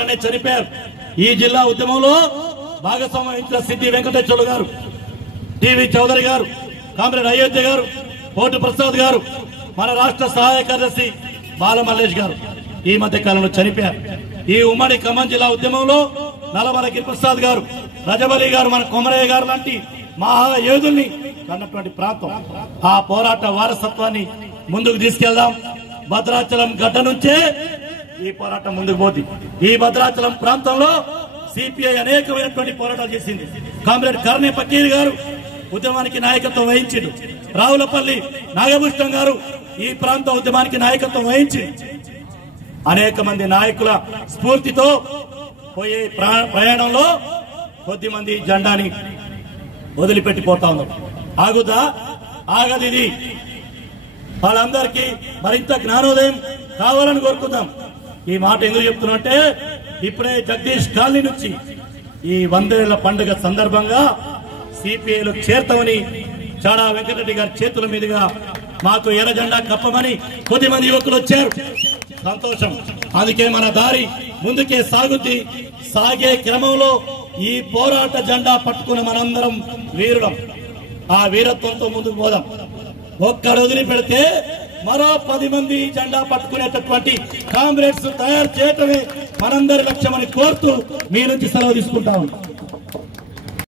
చనిపోయారు. ఈ జిల్లా ఉద్యమంలో భాగస్వామ్యం వహించిన సిద్ధి వెంకటేశ్వర్లు గారు, టీవీ చౌదరి గారు, కామ్రేడ్ అయోధ్య గారు, కోటి ప్రసాద్ గారు, మన రాష్ట్ర సహాయ కార్యదర్శి బాలమల్లేష్ గారు ఈ మధ్య కాలంలో చనిపోయారు. ఈ ఉమ్మడి ఖమ్మం జిల్లా ఉద్యమంలో నల్లమల గిరిప్రసాద్ గారు, రజబలి గారు, మన కొమరయ్య గారు లాంటి మహాయోధుల్ని కన్నటువంటి ప్రాంతం. ఆ పోరాట వారసత్వాన్ని ముందుకు తీసుకెళ్దాం. భద్రాచలం గడ్డ నుంచే ఈ పోరాటం ముందుకు పోతుంది. ఈ భద్రాచలం ప్రాంతంలో సిపిఐ అనేకమైనటువంటి పోరాటాలు చేసింది. కామ్రేడ్ కర్ణే పకీర్ గారు ఉద్యమానికి నాయకత్వం వహించిండు. రావులపల్లి నాగభూషణం గారు ఈ ప్రాంత ఉద్యమానికి నాయకత్వం వహించి అనేక మంది నాయకుల స్ఫూర్తితో పోయే ప్రయాణంలో కొద్ది మంది జెండాని వదిలిపెట్టిపోతా ఉన్నారు. ఆగుదా? ఆగదు. ఇది వాళ్ళందరికీ మరింత జ్ఞానోదయం కావాలని కోరుకుందాం. ఈ మాట ఎందుకు చెప్తున్నా, ఇప్పుడే జగదీష్ కాలనీ నుంచి ఈ 100 ఏళ్ల పండుగ సందర్భంగా సిపిఐలో చేర్తామని చాడా వెంకటరెడ్డి గారి చేతుల మీదుగా మాకు ఎర్ర జెండా కప్పమని కొద్దిమంది యువకులు వచ్చారు. సంతోషం. అందుకే మన దారి ముందుకే సాగుద్ది. సాగే క్రమంలో ఈ పోరాట జెండా పట్టుకున్న మనందరం వీరులం. ఆ వీరత్వంతో ముందుకు పోదాం. ఒక్కడు వదిలిపెడితే మరో 10 మంది జెండా పట్టుకునేటటువంటి కామ్రేడ్స్ తయారు చేయటమే మనందరి లక్ష్యమని కోరుతూ మీ నుంచి సెలవు తీసుకుంటా ఉన్నాం.